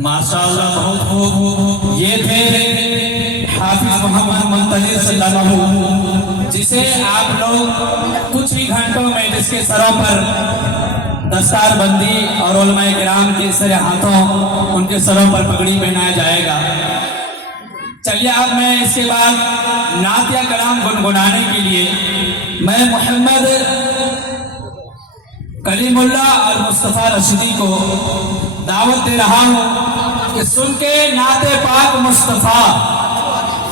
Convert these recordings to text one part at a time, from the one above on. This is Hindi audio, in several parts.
माशाअल्लाह बहुत खूब। ये थे हाफिज मोहम्मद मुंतजिर सल्लल्लाहु, जिसे आप लोग कुछ ही घंटों में जिसके सरों पर दस्तार बंदी और उलमाए किराम के सरे हाथों उनके सरों पर पगड़ी पहनाया जाएगा। चलिए अब मैं इसके बाद नातिया कलाम गुनगुनाने के लिए मैं मोहम्मद कलीमुल्ला और मुस्तफ़ा रशीदी को दावत दे रहा हूँ कि सुन के नाते पाक मुस्तफ़ा,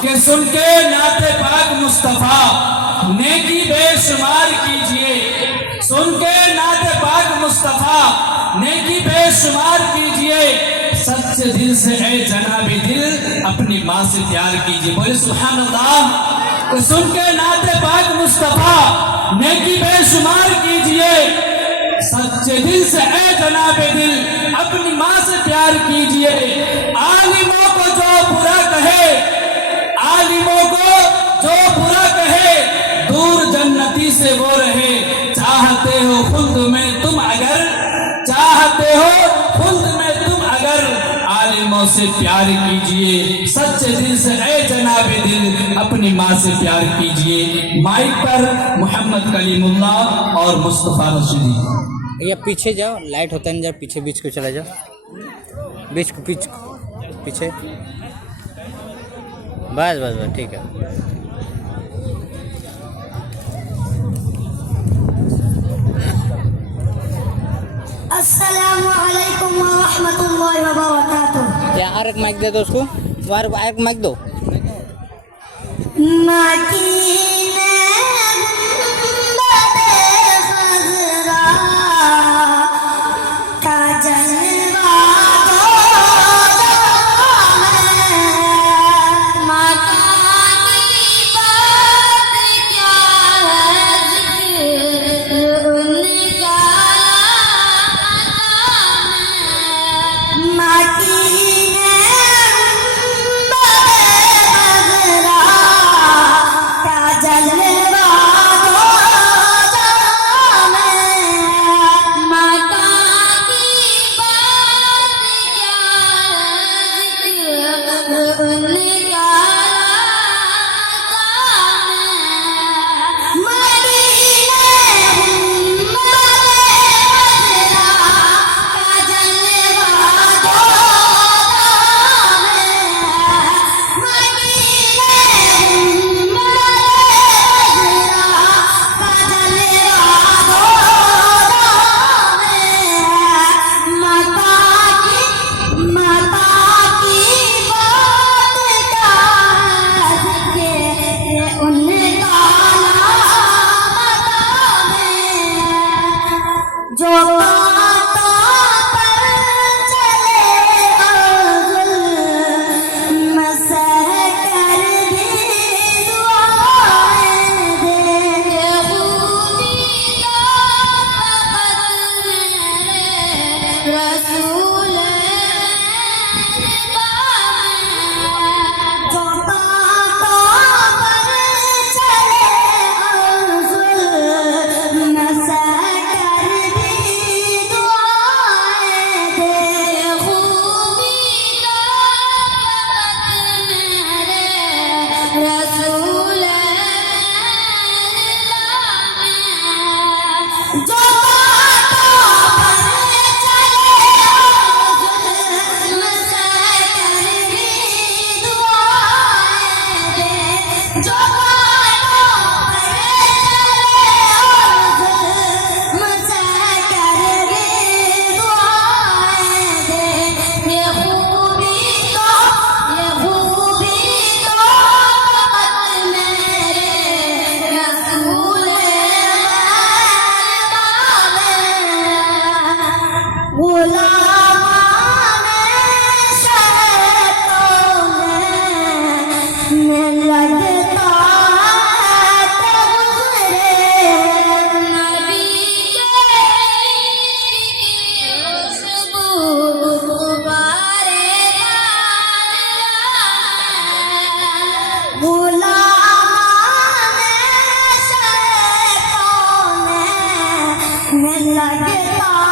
कि सुन के नाते पाक मुस्तफ़ा नेकी बेशुमार कीजिए। सुन के नाते पाक मुस्तफ़ा नेकी बेशुमार कीजिए। सच्चे दिल से ऐ जनाबे दिल अपनी माँ से प्यार कीजिए। बोले सुभान अल्लाह। सुन के नाते पाक मुस्तफ़ा नेकी बेशुमार कीजिए। सच्चे दिल से ऐ जनाबे दिल अपनी माँ से प्यार कीजिए। आलिमों को जो बुरा कहे, आलिमों को जो बुरा कहे, दूर जन्नती से वो रहे। चाहते हो खुल्द में तुम अगर, चाहते हो खुल्द में तुम अगर, आलिमों से प्यार कीजिए। सच्चे दिल से ऐ जनाबे दिल अपनी माँ से प्यार कीजिए। माइक पर मोहम्मद कलीमुल्ला और मुस्तफ़ा रशीदी। या पीछे जाओ, लाइट होता नहीं, जब पीछे बीच को चला जाओ, बीच को पीछे। बस बस बस ठीक है। अस्सलामु अलैकुम व रहमतुल्लाहि व बरकातुहू। यार एक माइक दे दो उसको, एक माइक दो। लगता है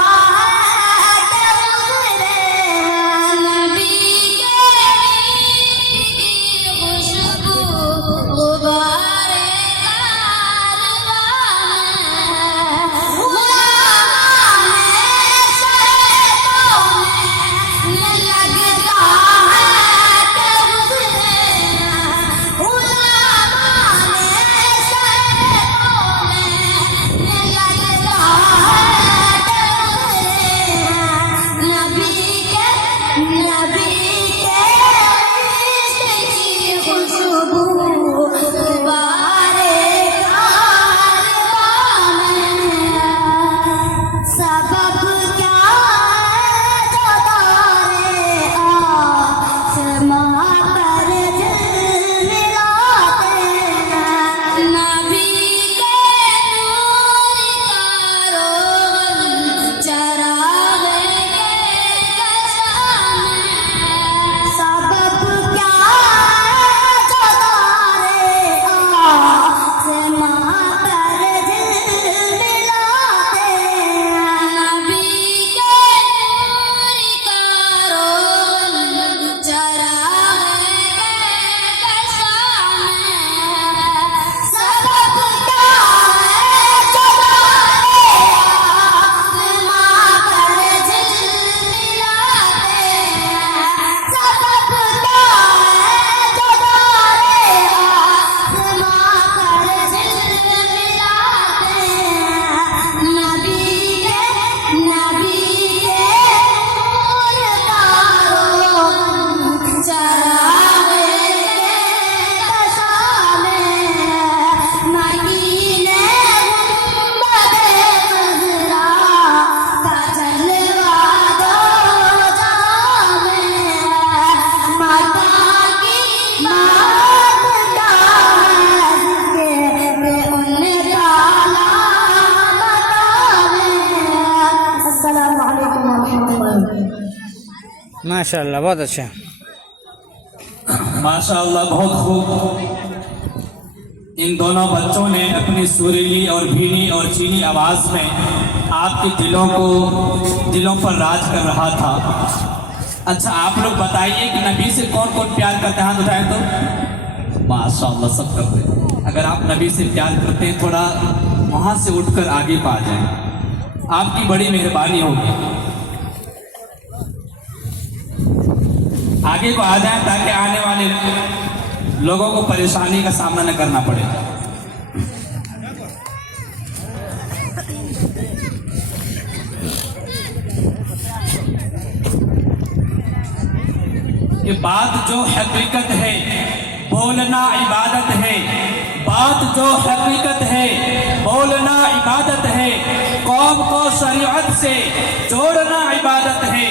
माशाल्लाह बहुत अच्छा। माशाअल्लाह, बहुत खूब। इन दोनों बच्चों ने अपनी सुरीली और भीनी और चीनी आवाज़ में आपके दिलों पर राज कर रहा था। अच्छा, आप लोग बताइए कि नबी से कौन कौन प्यार करते हैं? हाथ उठाएं तो। माशाअल्लाह, सब करते हैं। अगर आप नबी से प्यार करते हैं, थोड़ा वहाँ से उठकर आगे पा जाएं, आपकी बड़ी मेहरबानी होगी। आगे को आ जाएं ताकि आने वाले लोगों को परेशानी का सामना न करना पड़े। ये बात जो हकीकत है, बोलना इबादत है। बात जो हकीकत है, बोलना इबादत है। कौम को शरीयत से जोड़ना इबादत है।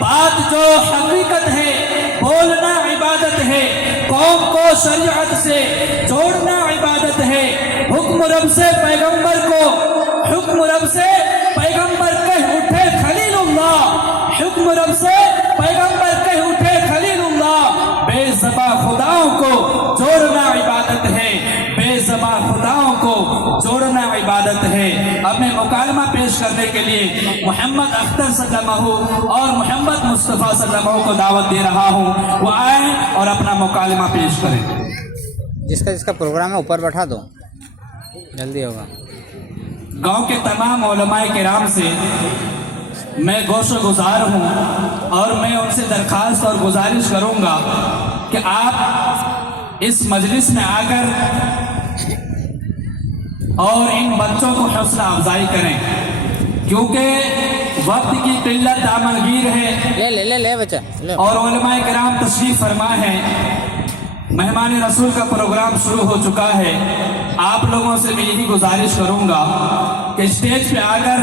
बात जो हकीकत है, बोलना इबादत है। कौम को शरीयत से जोड़ना इबादत है। हुक्म रब से पैगंबर को, हुक्म रब से पैगंबर कह उठे खलीलुल्लाह। हुक्म रब से पैगंबर कह उठे खलीलुल्लाह। बेज़बां खुदाओं को जोड़ना इबादत है। बेज़बां खुदाओं को जोड़ना इबादत है। अब मैं मुकालमा पेश करने के लिए मोहम्मद अख्तर सल्लल्लाहु और मोहम्मद मुस्तफ़ा सल्लल्लाहु को दावत दे रहा हूँ, वो आए और अपना मुकालमा पेश करें। जिसका प्रोग्राम है ऊपर बैठा दो, जल्दी होगा। गांव के तमाम उलमाए किराम से मैं गोशगुजार हूँ और मैं उनसे दरख्वास्त और गुजारिश करूँगा कि आप इस मजलिस में आकर और इन बच्चों को हौसला अफजाई करें, क्योंकि वक्त की किल्लत दामनगीर है। ले बच्चा ले। और उलमाए किराम तशरीफ फरमा है। मेहमान रसूल का प्रोग्राम शुरू हो चुका है। आप लोगों से मैं यही गुजारिश करूंगा कि स्टेज पे आकर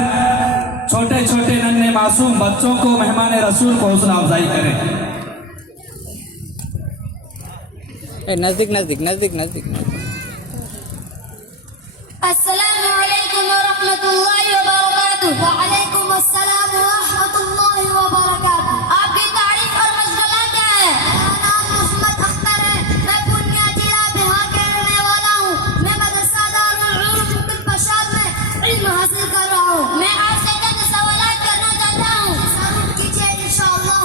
छोटे छोटे नन्हे मासूम बच्चों को मेहमान रसूल को हौसला अफजाई करें। नजदीक नजदीक नजदीक नजदीक। अस्सलामु अलैकुम व रहमतुल्लाहि व बरकातुहू। व अलैकुम अस्सलाम व रहमतुल्लाहि व बरकातुहू। आपकी तारीफ और मशगला क्या है? मेरा नाम मोहम्मद अख्तर है। मैं पूर्णिया जिला बिहार के रहने वाला हूँ। मैं मदरसा दारुल उलूम मुकिम पशाद में इल्म हासिल कर रहा हूँ। मैं आपसे चंद सवालात करना चाहता हूँ। जरूर कीजिए, इंशाअल्लाह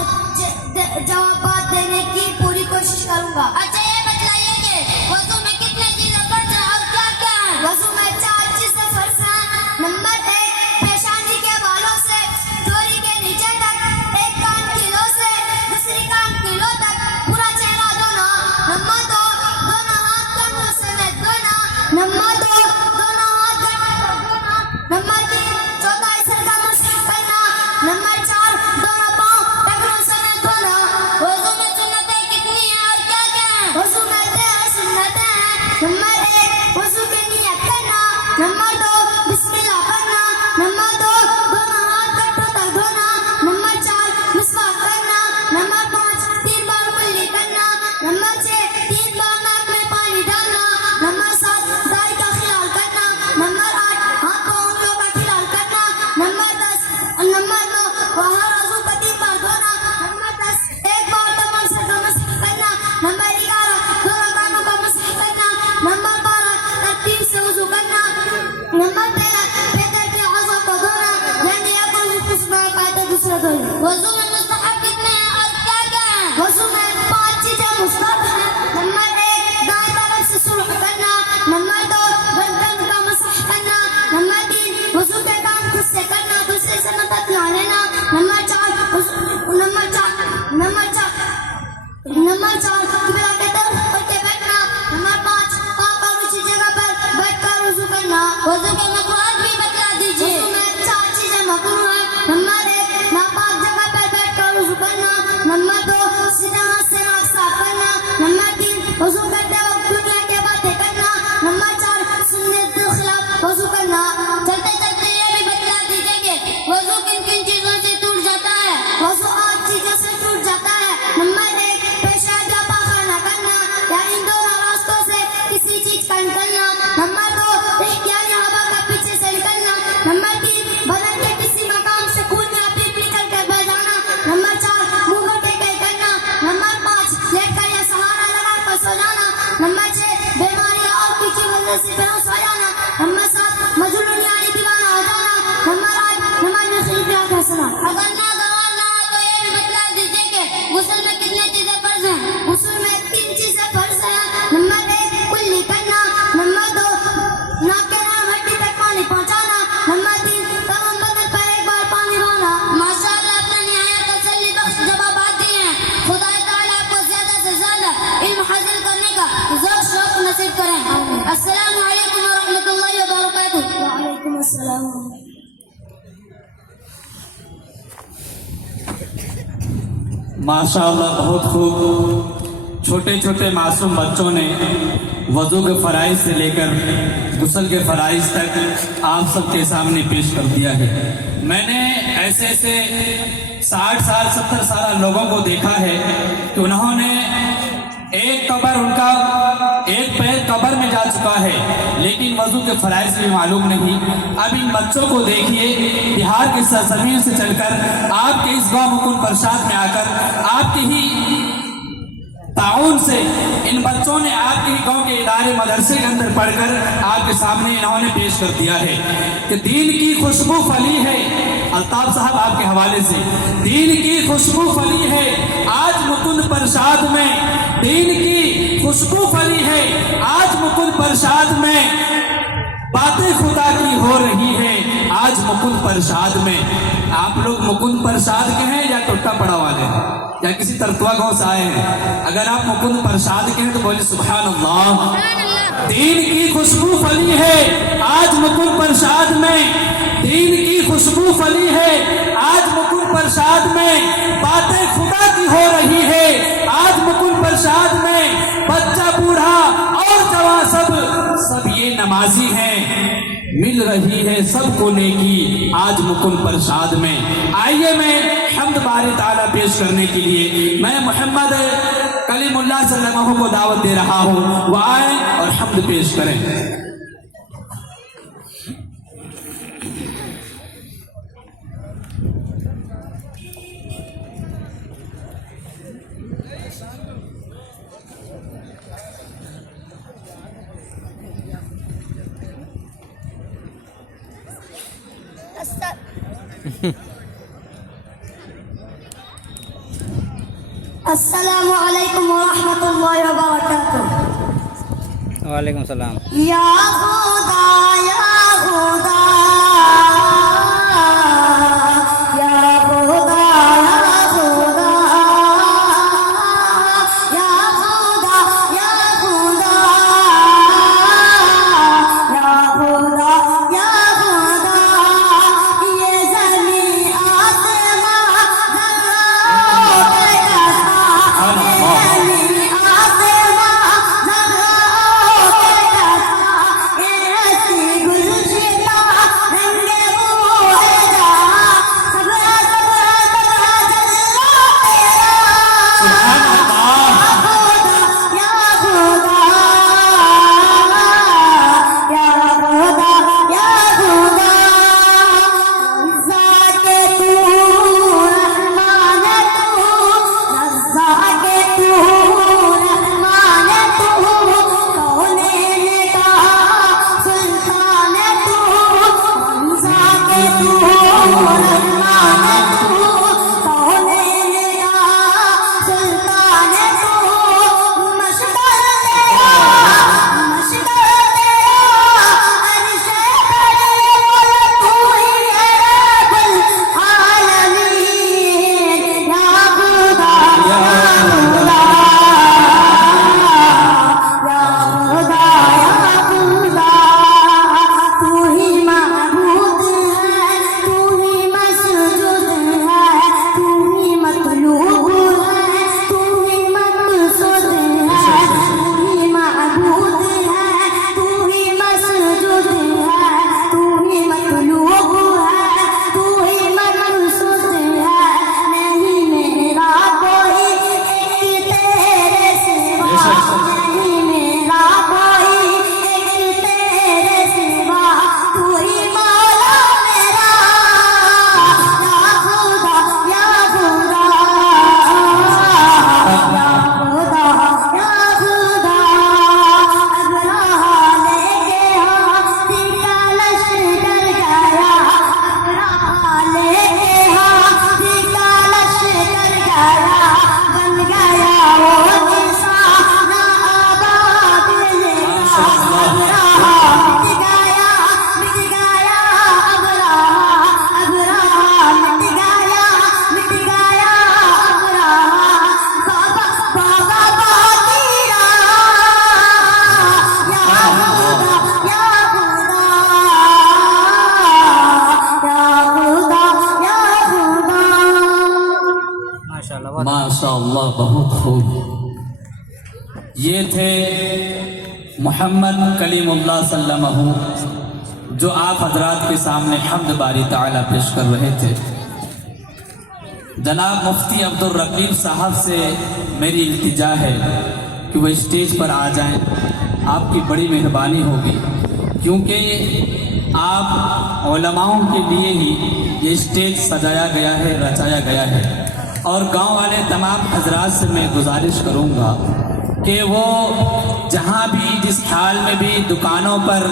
जवाब देने की पूरी कोशिश करूँगा। अच्छा, ये बतलाइए कि वज़ू में कितने चीजें फर्ज हैं और क्या क्या है? वज़ू में 4 चीजें फर्ज हैं। नंबर 1, पेशानी के बालों से जोरी के नीचे तक, एक कान की लो से दूसरी कान की लो तक पूरा चेहरा धोना। नंबर 2, दोनों हाथ कंधों समेत धोना। नंबर 2, दोनों हाथ गठे पर धोना। नंबर 3, चौथाई सर का मस्ह करना। नंबर 4, दोनों पाँव टखनों समेत धोना। वज़ू में सुन्नतें कितनी हैं और क्या क्या हैं? वज़ू में 13 सुन्नतें हैं। नंबर 1, वज़ू की नियत करना। नंबर 2, बिस्मिल्लाह पढ़ना। नंबर 2, दोनों हाथ गठों तक धोना। नंबर 4, मिसवाक करना। नंबर 5, 3 बार कुल्ली करना। नंबर 6, 3 बार नाक में पानी डालना। नंबर 7, दाढ़ी का ख्याल करना। नंबर 8, हाथ पाँव उंगलियों का ख्याल करना। नंबर 9, हर वज़ू का 3 बार धोना। नंबर 10, 1 बार तमाम सर का मस्ह करना। नंबर 11, दोनों कानों का मस्ह करना। नंबर 12, तरतीब से वज़ू करना। नंबर 13, पैदल के अज़ा को धोना, यानी अगर कुछ ना पाए तो दूसरा धोना। वज़ू में मुस्तहब कितने हैं और क्या क्या हैं? वज़ू में 5 चीजें मुस्तहब हैं। नंबर 1, दाएं तरफ से सुलह करना। नंबर 2, गर्दन का मस्ह करना। नंबर 3, वज़ू के काम खुद से करना, दूसरे से मदद ना लेना। नंबर 4, किबला के तरफ मुड़ के बैठना। नंबर 5, पाँव पर ऊंची जगह पर बैठकर वज़ू करना। वज़ू के मकरूहात भी बता दीजिए। वज़ू में 4 चीजें मकरूह हैं। नंबर 1, नापाक जगह पर बैठकर वज़ू करना। नंबर 2, सीधा हाथ से नाक साफ करना। नंबर 3, वज़ू करते वक्त दुनिया की बातें करना। नंबर 4, सुन्नत के खिलाफ वज़ू करना। चलते चलते ये भी बता दीजिए कि वज़ू किन किन चीजों से टूट जाता है? वज़ू 8 चीजों से टूट जाता है। नंबर 1, पेशाब या पाक अस्सलामु अलैकुम व रहमतुल्लाहि व बरकातुहू। व अलैकुम अस्सलाम। माशाअल्लाह, बहुत खूब। छोटे छोटे मासूम बच्चों ने वज़ू के फ़राइज़ से लेकर गुस्ल के फ़राइज़ तक आप सबके सामने पेश कर दिया है। मैंने ऐसे ऐसे 60 साल 70 साल लोगों को देखा है कि उन्होंने एक पैर कब्र में जा चुका है, लेकिन वज़ू के फ़राइज़ भी मालूम नहीं। अब इन बच्चों को देखिए, बिहार की सरजमीन से चलकर आपके इस गांव मुकुल प्रसाद में आकर आपके ही ताउन से इन बच्चों ने आपके ही गांव के इदारे मदरसे के अंदर पढ़कर आपके सामने इन्होंने पेश कर दिया है कि दीन की खुशबू फली है। अल्ताफ साहब आपके हवाले से, दीन की खुशबू फली है आज मुकुल प्रसाद में, दीन की खुशबू फली है आज मुकुल प्रसाद में, बातें खुदा की हो रही है आज मुकुल प्रसाद में। आप लोग मुकुल प्रसाद के हैं या टोटा पड़ा वाले हैं या किसी तरतुआ गांव से आए हैं? अगर आप मुकुल प्रसाद के हैं तो बोले सुभान अल्लाह। दीन की खुशबू फली है आज मुकुल प्रसाद में, दीन की खुशबू फली है आज मुकुल प्रसाद में, बातें खुदा की हो रही है आज मुकुल प्रसाद में। बच्चा बूढ़ा और जवान सब ये नमाजी हैं, मिल रही है सबको नेकी आज मुकुल प्रसाद में। आइए मैं हम्द बारी ताला पेश करने के लिए मैं मोहम्मद कलीमुल्लाह सल्लल्लाहु को दावत दे रहा हूँ, वो आए और हम्द पेश करें। अस्सलामु अलैकुम व रहमतुल्लाहि व बरकातुहू। वालेकुम सलाम। या खुदा या खुदा या खुदा या खुदा या खुदा या खुदा या खुदा ये ज़मीं आसमां माशाअल्लाह, बहुत खूब। ये थे मोहम्मद कलीमुल्लाह सल्लल्लाहु, जो आप हजरात के सामने हम्द बारी ताला पेश कर रहे थे। जनाब मुफ्ती अब्दुल रकीब साहब से मेरी इल्तिजा है कि वह स्टेज पर आ जाएं, आपकी बड़ी मेहरबानी होगी, क्योंकि आप उलमाओं के लिए ही ये स्टेज सजाया गया है, रचाया गया है। और गांव वाले तमाम हजरात से मैं गुजारिश करूंगा कि वो जहां भी जिस हाल में भी दुकानों पर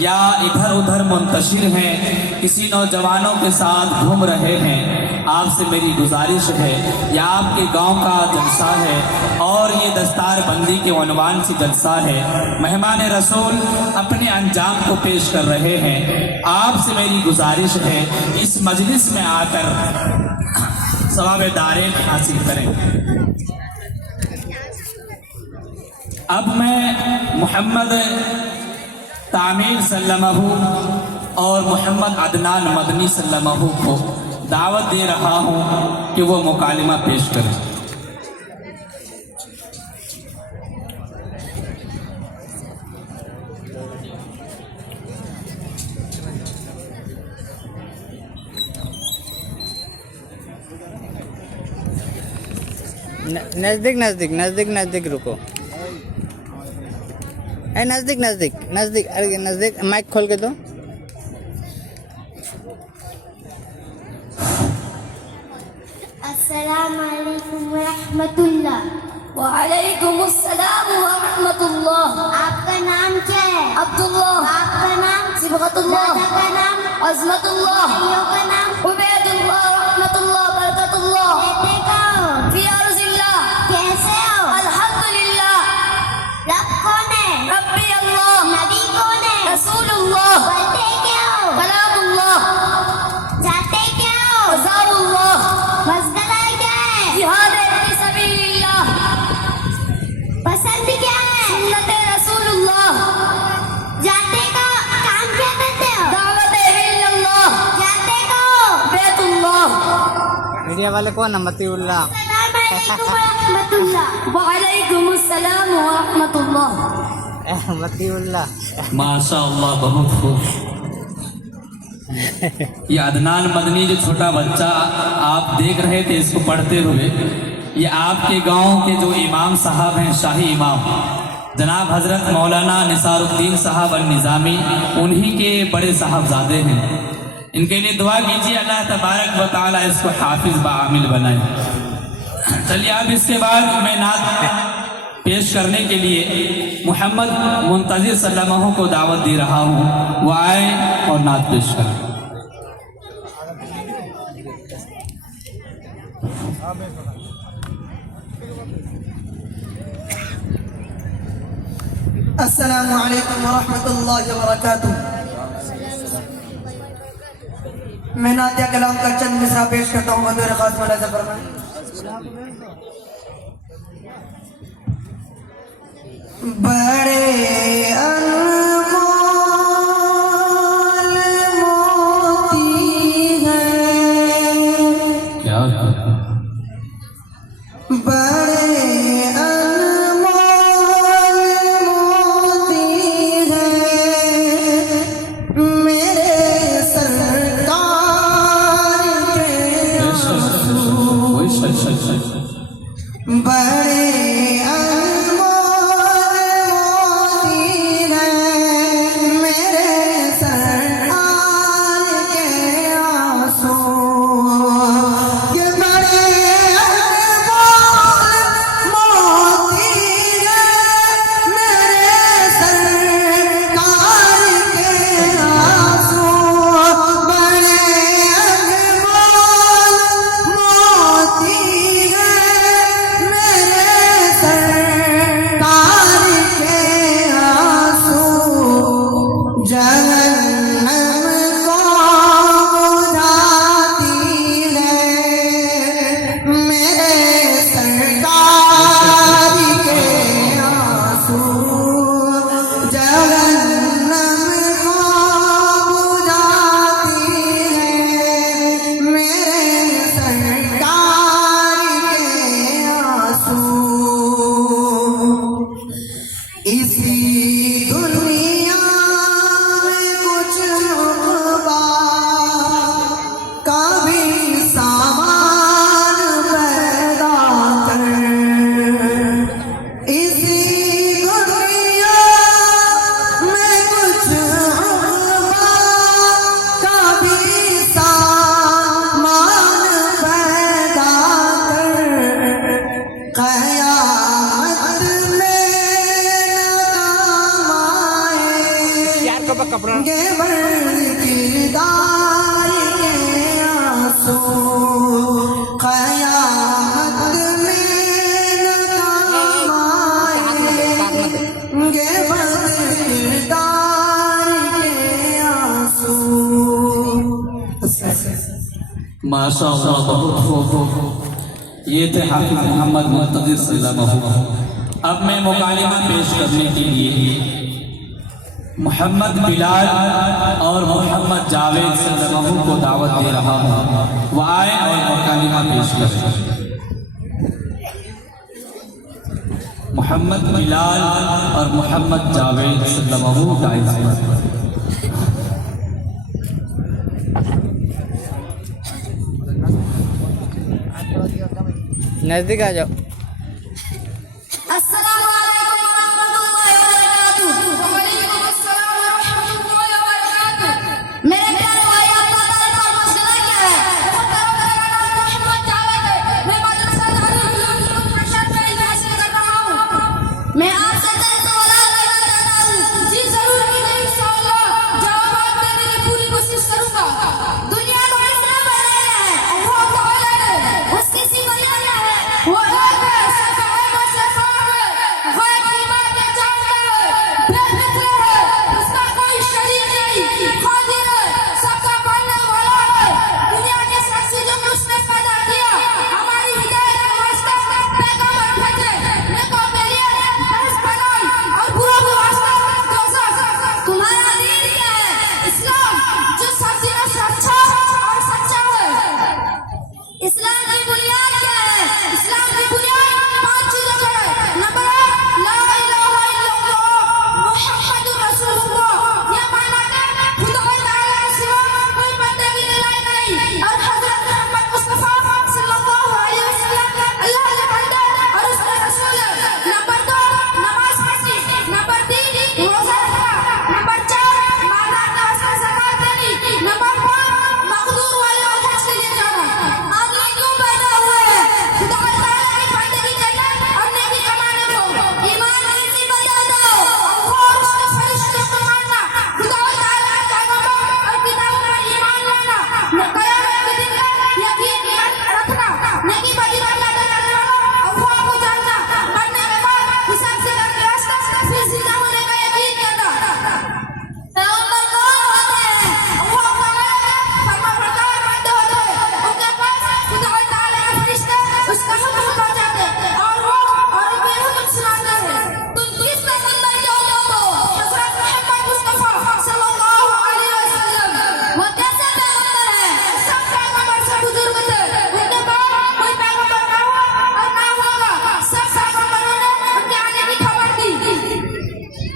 या इधर उधर मुंतशिर हैं, किसी नौजवानों के साथ घूम रहे हैं, आपसे मेरी गुजारिश है, या आपके गांव का जलसा है और ये दस्तार बंदी के उन्वान से जलसा है, मेहमान रसूल अपने अंजाम को पेश कर रहे हैं, आपसे मेरी गुजारिश है इस मजलिस में आकर सवाब दारेन हासिल करें। अब मैं मोहम्मद तामीर सल्लल्लाहु और मोहम्मद अदनान मदनी सल्लल्लाहु को दावत दे रहा हूं कि वो मुकालिमा पेश करें। नज़दीक नज़दीक नज़दीक नज़दीक रुको, ए नज़दीक नज़दीक नज़दीक, अरे नज़दीक, माइक खोल के दो। अस्सलामु अलैकुम व रहमतुल्लाह। वालेकुम अस्सलाम व रहमतुल्लाह। आपका नाम क्या है? अब्दुल्लाह। आपका नाम? सिबगतुल्लाह। दादा का नाम? अज़मतुल्लाह। भाइयों का नाम? उबैदुल्लाह, रहमतुल्लाह, बरकतुल्लाह। रहते कहाँ हो? फी अर्ज़िल्लाह। कैसे हो? अल्हम्दुलिल्लाह। रब कौन है? रब्बी अल्लाह। नबी कौन है? रसूलुल्लाह। पढ़ते क्या हो? कलामुल्लाह। जाते क्या हो? ज़ारुल्लाह। मसला क्या है? जिहाद फी सबीलिल्लाह। पसंद क्या है? सुन्नत रसूलुल्लाह। जाते का काम क्या करते हो? दावत इल्लल्लाह। जाते को बैतुल्लाह। मीडिया वाले कौन है? मतीउल्लाह। अस्सलाम अलैकुम व रहमतुल्लाह। वालेकुम अस्सलाम व रहमतुल्लाह। मतीउल्लाह। माशाअल्लाह, बहुत खूब। ये अदनान मदनी जो छोटा बच्चा आप देख रहे थे इसको पढ़ते हुए, ये आपके गांव के जो इमाम साहब हैं, शाही इमाम जनाब हजरत मौलाना निसारुद्दीन साहब अल-निज़ामी, उन्हीं के बड़े साहबजादे हैं। इनके लिए दुआ कीजिए, अल्लाह तबारक व तआला इसको हाफिज व आमिल बनाए। चलिए अब इसके बाद मैं नात पेश करने के लिए मोहम्मद मुंतज़िर सल्लल्लाहु को दावत दे रहा हूँ, वो आए और नात पेश करें। अस्सलामु अलैकुम व रहमतुल्लाहि व बरकातुहू। मैं नातिया कलाम का चंद मिसरा पेश करता हूँ, बतौर खास मुलाज़ा फरमाएं। बड़े अनमोल मोती हैं, क्या बड़े अनमोल मोती हैं, मेरे सरकार के आंसू। बड़े मेरे माशाअल्लाह बहुत खूब। ये थे हाफिज मोहम्मद मुंतज़िर सल्लल्लाहु अलैहि वसल्लम। अब मैं मुकालिमा पेश करने के लिए मोहम्मद बिलाल और मोहम्मद जावेद सल्लल्लाहु अलैहि वसल्लम को दावत दे रहा हूँ, वो आए और मुकालिमा पेश करें। मोहम्मद बिलाल और मोहम्मद जावेद सल्लल्लाहु अलैहि वसल्लम। नजदीक आ जाओ। अस्सलामु अलैकुम वरहमतुल्लाहि वबरकातुहू। वालेकुम अस्सलाम वरहमतुल्लाहि वबरकातुहू। मेरे प्यारे भाई, आपका तारीफ और मसला क्या है? मेरा नाम मोहम्मद जावेद है। मैं मदरसा दारुल उलूम प्रशांत में इल्म हासिल कर रहा हूँ। मैं आपसे 3 सवाल करना चाहता हूँ। जी जरूर, इंशाअल्लाह जवाब आप देने की पूरी कोशिश करूंगा। दुनिया को किसने बनाया है? अल्लाह ताला ने। उसकी सिफारिश क्या है? वो एक है, सफाई व शफाअत है, गैब की बातें जानता है, बेफिक्र है, उसका कोई शरीक नहीं, कादिर है, सबका पालने वाला है। दुनिया के सबसे जो उसने पैदा किया, हमारी हिदायत का वास्ता पैगंबर भेजे, नेकों के लिए बहस बनाई और बुरों के वास्ता दोज़ख। तुम्हारा दीन क्या है? इस्लाम, जो सब दिनों से अच्छा और सच्चा है। इस्लाम की बुनियाद क्या है? इस्लाम की बुनियाद 5 चीजों पर है। नंबर 1, ला इलाहा इल्लल्लाह मुहम्मदुर रसूलुल्लाह। यह माना कि खुदा ताला के सिवा कोई बंदगी के लायक नहीं और हजरत मोहम्मद मुस्तफा सल्लल्लाहु अलैहि वसल्लम अल्लाह के बंदे और उसके रसूल हैं। नंबर 2, नमाज पढ़नी। नंबर 3, रोजा रखना। नंबर 4, माल का ज़कात देनी। नंबर 5, मकदूर वाले को हज के लिए जाना। आदमी क्यों पैदा हुए हैं? खुदा ताला की बंदगी करने और नेकी कमाने को। ईमान की बता दो, अल्लाह और उसके फरिश्तों को मानना, खुदा ताला के पैगंबर और किताबों पर ईमान लाना, क़यामत के दिन पर यकीन रखना, नेकी बदीराना करने वाला अल्लाह को जानना, मरने के बाद हिसाब से करके रास्ता फिर जिंदा होने का यकीन करना। पैगंबर कौन होते हैं? अल्लाह ताला के फरमाबरदार बंदे होते हैं। उनके पास खुदा ताला के फरिश्ते उसका हुक्म पहुंचाते हैं और वो उनके हुक्म सुनाते हैं। तुम किसका बंदा चाहते हो? हज़रत मोहम्मद मुस्तफा सल्लल्लाहु अलैहि वसल्लम। वो कैसे पैगंबर हैं? सब पैगंबर से बुजुर्ग थे, उनके बाद कोई पैगंबर ना हुआ और ना होगा। सब पैगंबरों ने उनके आने की खबर दी।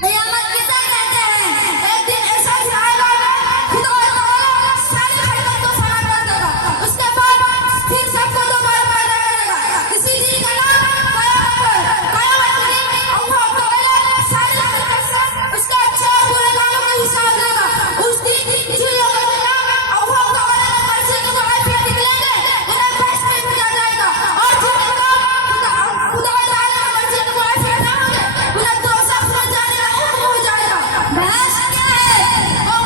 क़यामत किसे कहते हैं? एक दिन ऐसा भी आएगा खुदा ताला सारी खलकत को फना कर देगा, उसके बाद फिर सबको दोबारा पैदा करेगा। इसी दिन का नाम क़यामत है। क़यामत के दिन अल्लाह ताला सारी खलकत से उसके अच्छे और बुरे कामों का हिसाब लेगा। उस दिन जिन लोगों के नाम अल्लाह ताला की मर्ज़ी के मुताबिक निकलेंगे, उन्हें बहश में भेजा जाएगा और जिनके नाम खुदा ताला की मर्ज़ी के मुताबिक ना होंगे, उन्हें दोज़ख में जाने का हुक्म हो जाएगा। बहश क्या है? वो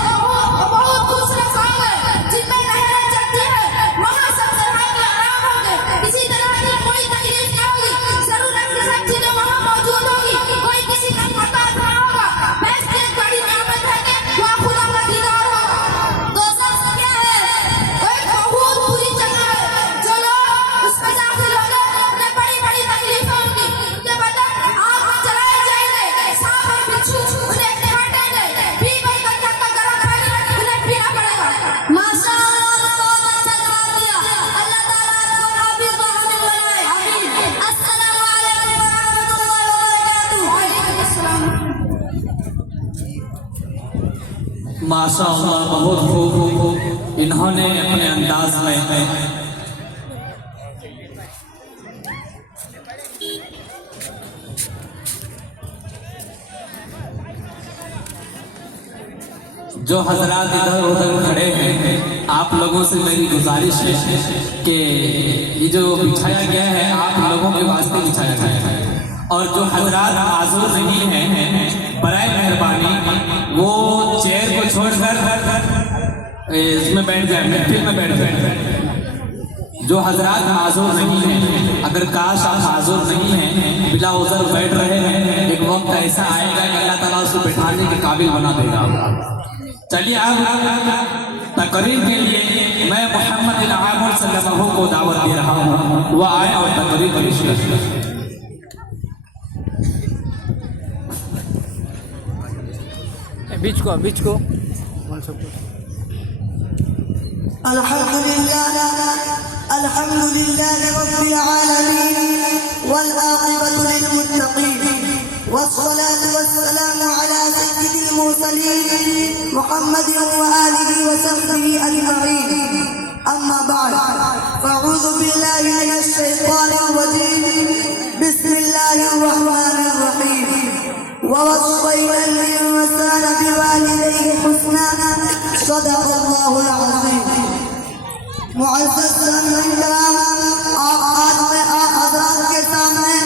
बहुत खूबसूरत काम है जिनमें नहरें चलती हैं, वहाँ सब तरह के आराम होंगे, किसी तरह की कोई तकलीफ ना होगी, जरूरत की सब चीजें वहाँ मौजूद होगी, कोई किसी का मोहताज ना होगा। बहश की एक बड़ी नेमत है कि वहाँ खुदा का दीदार होगा। दोज़ख क्या है? एक बहुत बुरी जगह है, जो लोग उसमें दाखिल होंगे उन्हें बड़ी बड़ी तकलीफें होंगी, उनके बदन आग में जलाए जाएंगे, सांप और बिच्छू उन्हें काटेंगे, पी भर कर तक गर्म पानी उन्हें पीना पड़ेगा। माशाअल्लाह, आपने बहुत अच्छा जवाब दिया। अल्लाह ताला आपको हाफिज़ व हामिल बनाए। आमीन। अस्सलामु अलैकुम वरहमतुल्लाहि वबरकातुहू। वालेकुम अस्सलाम। माशाअल्लाह बहुत खूब। इन्होंने अपने अंदाज में जो हजरात इधर उधर खड़े हैं, आप लोगों से मेरी गुजारिश है कि ये जो बिछाया गया है आप लोगों के वास्ते बिछाया गया है, और जो हजरात माजूर नहीं हैं बराए मेहरबानी वो चेयर को छोड़कर इसमें बैठ जाए, महफिल में बैठ जाए। जो हजरात माजूर नहीं हैं, अगर काश आप माजूर नहीं हैं, बिला उजर बैठ रहे हैं, एक वक्त ऐसा आएगा कि अल्लाह ताला उसको बैठाने के काबिल बना देगा। चलिए अब तकरीर के लिए मैं मोहम्मद आमिर सल्लल्लाहु को दावत दे रहा हूँ, वह आए और तकरीर पेश करें। बीच को अल्हम्दुलिल्लाह रब्बिल आलमीन वल आक़िबतु लिल मुत्तक़ीन वस्सलातु वस्सलामु अला सय्यिदिल मुरसलीन मुहम्मदिन व आलिहि व सहबिहि अजमईन। अम्मा बाद फ़अऊज़ु बिल्लाहि मिनश शैतानिर रजीम। बिस्मिल्लाहिर रहमानिर रहीम। ववस्सैनल इंसाना बिवालिदैहि हुस्ना। सदक़ल्लाहुल अज़ीम। मुअज़्ज़ज़ सामीईन, आज मैं आप हज़रात के सामने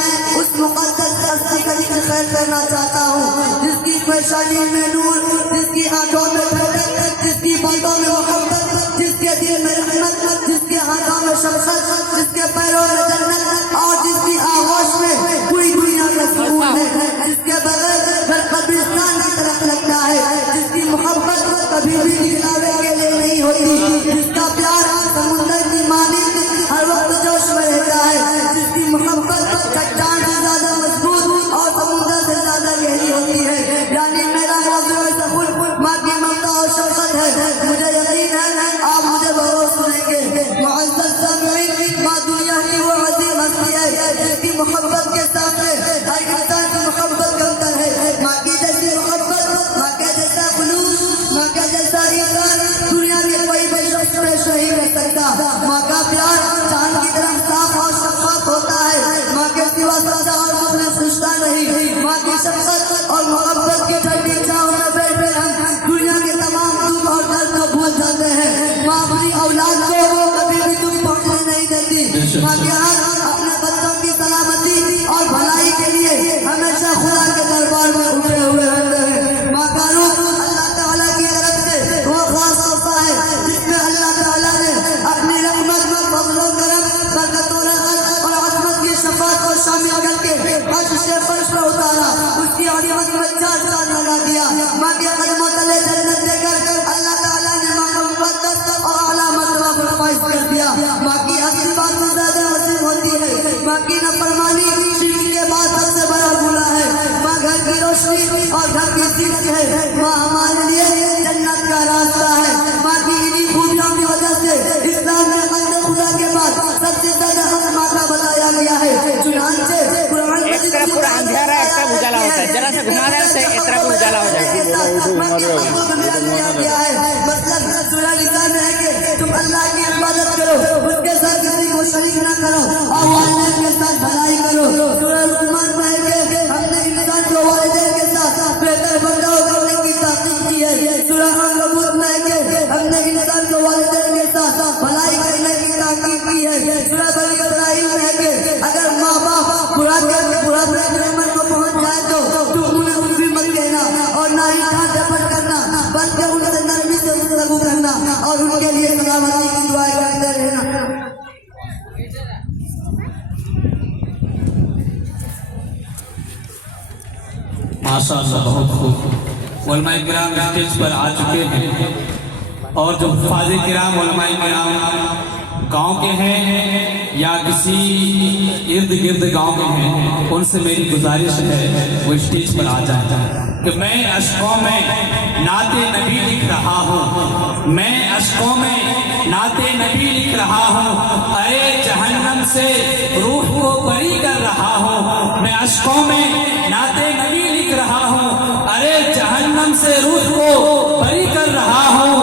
उस मुक़द्दस हस्ती का जिक्र खैर करना चाहता हूँ जिसकी पेशानी में नूर, जिसकी आंखों में ठंडक, जिसकी बातों में मोहब्बत, जिसके दिल में रहमत, जिसके हाथों में शफ़क़त, जिसके पैरों में जन्नत और जिसकी आगोश में पूरी दुनिया का सुकून है, जिसके बगैर घर कब्रिस्तान की तरफ लगता है, जिसकी मोहब्बत कभी भी दिखावे के लिए नहीं होती, जिसका प्यार समुद्र की मानिंद हर वक्त जोश में रहता है, जिसकी मोहब्बत चट्टान से ज्यादा मजबूत और समुद्र से ज्यादा गहरी होती है। यानी मेरा मौजू सफुल माँ की ममता और शफ़क़त है। मुझे यकीन है आप मुझे बहुत सुनेंगे। मुअज़्ज़ज़ सामीईन, माँ दुनिया की वो अजीम हस्ती है जिसकी मोहब्बत के सामने हर इंसान की मोहब्बत का अंतर है। माँ की जैसी मोहब्बत, माँ के जैसा खुलूस, माँ के जैसा इंसान दुनिया में कोई भी शख्स पेश नहीं कर सकता। माँ का प्यार चांद की तरह साफ और शफ़ाफ होता है। माँ के सिवा सदा और कुछ में खुशता नहीं। माँ की शफ़क़त और मोहब्बत की ठंडी छाँव में बैठे हम दुनिया के तमाम दुख और दर्द को भूल जाते हैं। माँ अपनी औलाद को कभी भी दुख पहुँचने नहीं देती। माँ के हाथ अपने बच्चों की सलामती और भलाई के लिए हमेशा खुदा के दरबार में उठे हुए रहते हैं। माँ का रूप अल्लाह ताला की तरफ से वो खास तोहफा है जिसमें अल्लाह ताला ने अपनी रहमत, फज़ल और करम, बरकत और रहमत और अज़मत की शफ़ाअत को शामिल करके अर्श से फर्श पर उतारा। उसकी अज़मत में 4 चाँद लगा दिया। माँ के कदमों तले जन्नत देकर अल्लाह ताला ने माँ को मुक़द्दस और आला मर्तबा पर फ़ाइज़ कर दिया। माँ की हस्ती बात से ज़्यादा अज़ीम होती है। माँ की नाफ़रमानी शिर्क के बाद सबसे बड़ा गुनाह है। माँ घर की रोशनी और घर की सीरत है। माँ हमारे लिए जन्नत का रास्ता है। माँ की इन्हीं खूबियों की वजह से इस्लाम में बंदे खुदा के बाद सबसे ज्यादा हक माँ का बताया गया है। चुनांचे कुरान में एक तरफ पूरा अंधेरा है, एक तरफ उजाला होता है, जरा सा घुमा देने से एक तरफ उजाला हो मतलब सूरह निसा में है कि तुम अल्लाह की इबादत करो, उसके साथ किसी को शरीक ना करो और वालिदैन के साथ भलाई करो। सूरह लुक़मान में है कि हमने इंसान को वालिदैन के साथ बेहतर बर्ताव करने की ताकीद की है। सूरह अनकबूत में है कि हमने इंसान को वालिदैन के साथ भलाई करने की ताकीद की है। सूरह बनी इस्राईल में है कि अगर माँ बाप बुरा प्रेम को पहुँच जाए तो तुम उन्हें कुछ भी मत कहना और ना ही डांट डपट करना, बल्कि उनसे नरमी से गुफ्तगू करना और उनके लिए सलामती की दुआएं करते रहना। माशाअल्लाह, बहुत खूब। उलमाए किराम स्टेज पर आ चुके हैं और जो फाज़िल किराम उलमाए किराम गांव के हैं या किसी इर्द गिर्द गांव के हैं, उनसे मेरी गुजारिश है वो स्टेज पर आ जाए कि मैं अशकों में नाते नबी लिख रहा हूँ। मैं अशकों में नाते नबी लिख रहा हूँ। अरे जहन्नम से रूह को बरी कर रहा हूँ। मैं अशकों में नाते नबी लिख रहा हूँ। अरे जहन्नम से रूह को बरी कर रहा हूँ।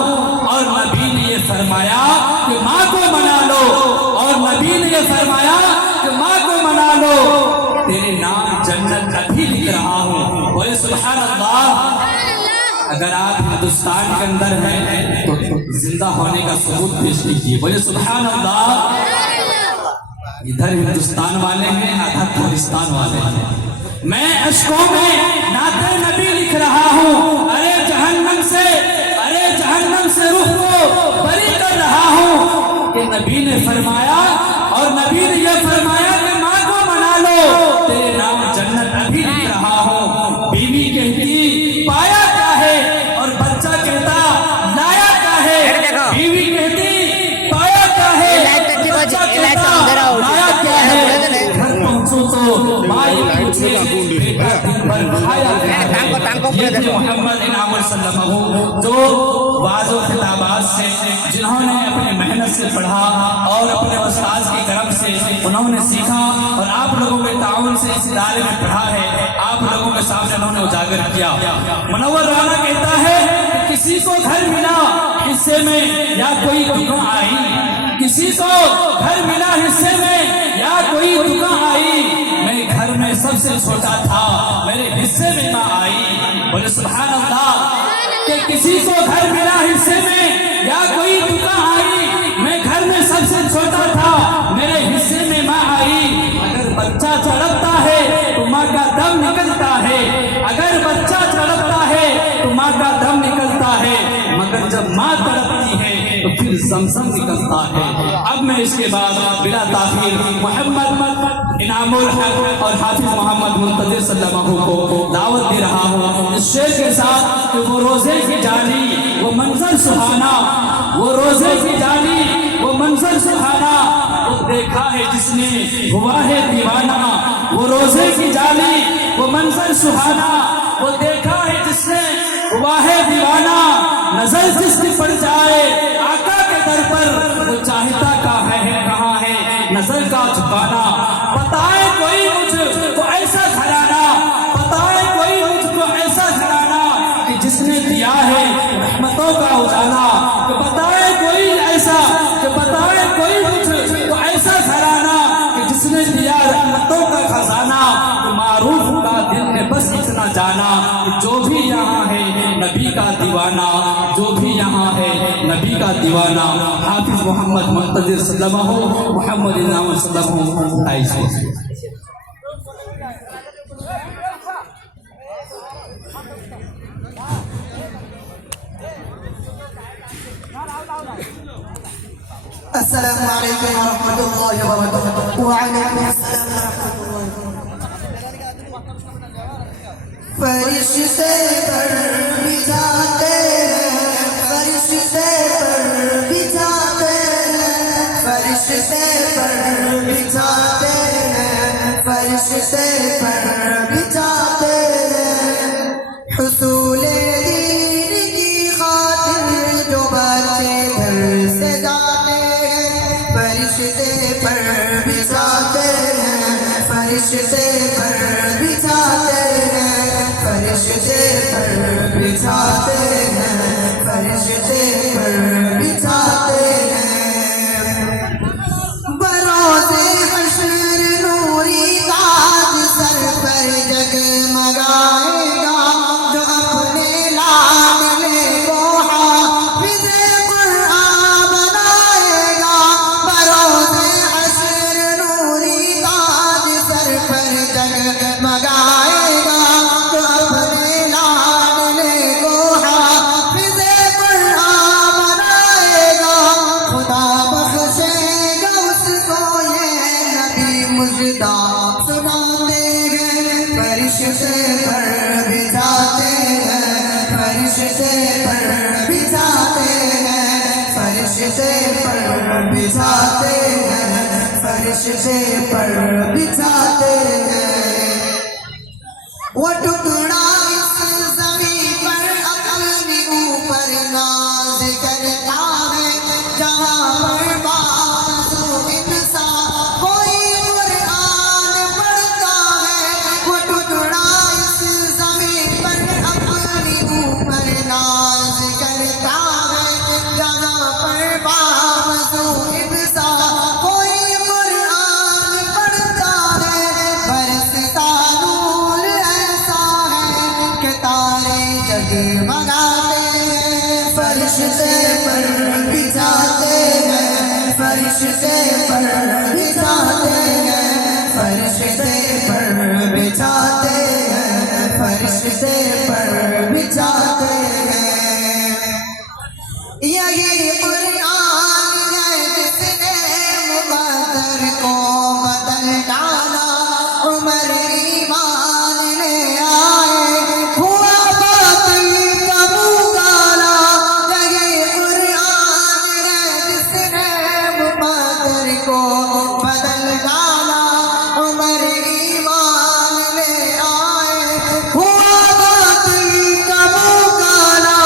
और नबी ने ये फरमाया कि माँ को मना लो, और नबी ने ये फरमाया कि माँ को मना लो। तेरे नाम जन्नत अभी लिख रहा हूँ। बोले सुभान अल्लाह। अगर आप हिंदुस्तान के अंदर हैं तो जिंदा होने का सबूत पेश कीजिए। बोले सुभान अल्लाह। इधर हिंदुस्तान वाले हैं, आधा पाकिस्तान वाले हैं। मैं अशकों में नाते नबी लिख रहा हूँ। अरे जहन्नम से रूह को बरी कर रहा हूँ। कि नबी ने फरमाया, और नबी ने यह फरमाया कि माँ को मना लो, तेरे नाम जन्नत अभी लिख रहा हूँ। बीवी कहती पाया क्या है, और बच्चा कहता वसल्लम जो वाज़ो खिताबात से जिन्होंने अपने मेहनत से पढ़ा और अपने उस्ताद के करम से उन्होंने सीखा और आप लोगों के ताउन से इस इदारे में पढ़ा है, आप लोगों के सामने उन्होंने उजागर किया। मुनव्वर राना कहता है किसी को घर मिला हिस्से में या कोई दुकान आई, किसी को घर मिला हिस्से में या कोई दुकान आई, मैं घर में सबसे छोटा था, मेरे हिस्से में माँ आई। बोले सुभान अल्लाह। कि किसी को घर मिला हिस्से में या कोई दुकान आई, मैं घर में सबसे छोटा था, मेरे हिस्से में माँ आई। अगर बच्चा तड़पता है तो माँ का दम निकलता है, अगर बच्चा तड़पता है तो माँ का दम निकलता है, मगर जब माँ तड़पती है तो फिर ज़मज़म निकलता है। अब मैं इसके बाद बिला ताखीर मोहम्मद इनामुल हक और हाफिज मोहम्मद मुंतज़िर सल्लल्लाहु को दावत दे रहा हूँ इस शेर के साथ कि वो रोजे की जानी वो मंजर सुहाना, वो रोजे की जानी वो मंजर सुहाना, वो देखा है जिसने हुआ है दीवाना। वो रोजे की जानी वो मंजर सुहाना, वो देखा है जिसने हुआ है दीवाना। नजर जिसकी पड़ जाए आका के दर पर, वो चाहता कहाँ है नजर का झुकाना। बताए कोई मुझको ऐसा घराना, बताए कोई मुझको ऐसा घराना कि जिसने दिया है रहमतों का उजाला। कि बताए कोई ऐसा, कि बताए कोई मुझको ऐसा घराना कि जिसने दिया रहमतों का खजाना। कि मारूफ का दिल में बस इतना जाना कि जो भी यहाँ है नबी का दीवाना, जो भी यहाँ है नबी का दीवाना। हाफिज मोहम्मद मुंतज़िर सल्लल्लाहु मोहम्मद इनाम सल्लल्लाहु अलैहि वसल्लम। अस्सलामु अलैकुम वरहमतुल्लाहि वबरकातुहू। वअलैकुम अस्सलाम वरहमतुल्लाहि वबरकातुहू। फरिश्ते पर भी जाते हैं, फरिश्ते पर भी जाते हैं, फरिश्ते पर भी जाते हैं, फरिश्ते पर भी जाते हैं। हुसूले दीन की खातिर जो बच्चे घर से जाते हैं, फरिश्ते पर भी जाते हैं, फरिश्ते पर भी जाते हैं, फरिश्ते पर भी जाते हैं, फरिश्ते पर भी जाते हैं। बरोज़े हश्र नूरी ताज सर पर जगमगाएगा, जो अपने लाडले को हाफ़िज़े कुरान बनाएगा। बरोज़े हश्र नूरी ताज सर पर जगमगाएगा, जो अपने लाडले को हाफ़िज़े कुरान बनाएगा। खुदा बख्शेगा उसको ये नबी मुजदा सुनाते हैं। फरिश्ते पर भी जाते हैं, फरिश्ते पर भी जाते हैं, फरिश्ते पर भी जाते हैं, फरिश्ते पर भी जाते हैं। वो टुकड़ा इस ज़मीन पर अपने ऊपर नाज करता है, जहाँ पर बाज़ू इंसान कोई कुरान पढ़ता है। वो टुकड़ा इस ज़मीन पर अपने ऊपर नाज करता है, जहाँ पर बाज़ू इंसान कोई कुरान पढ़ता है। बरसता नूर ऐसा है कि तारे जगमगाते हैं। फरिश्ते पर भी जाते हैं, फरिश्ते पर भी जाते हैं, फरिश्ते पर भी जाते हैं, फरिश्ते पर भी जाते हैं। यही कुरान है जिसने मुक़द्दर को बदल डाला। उमर ईमान ले आए, हुआ बातिल का मुँह काला। यही कुरान है जिसने मुक़द्दर को बदल डाला। उमर ईमान ले आए, हुआ बातिल का मुँह काला।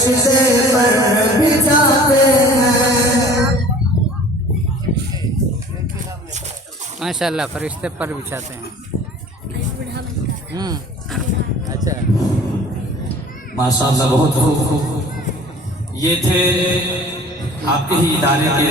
फरिश्ते पर बिछाते हैं। माशाल्लाह, फरिश्ते पर बिछाते हैं। अच्छा, माशाअल्लाह, बहुत खूब। ये थे आपके ही इदारे के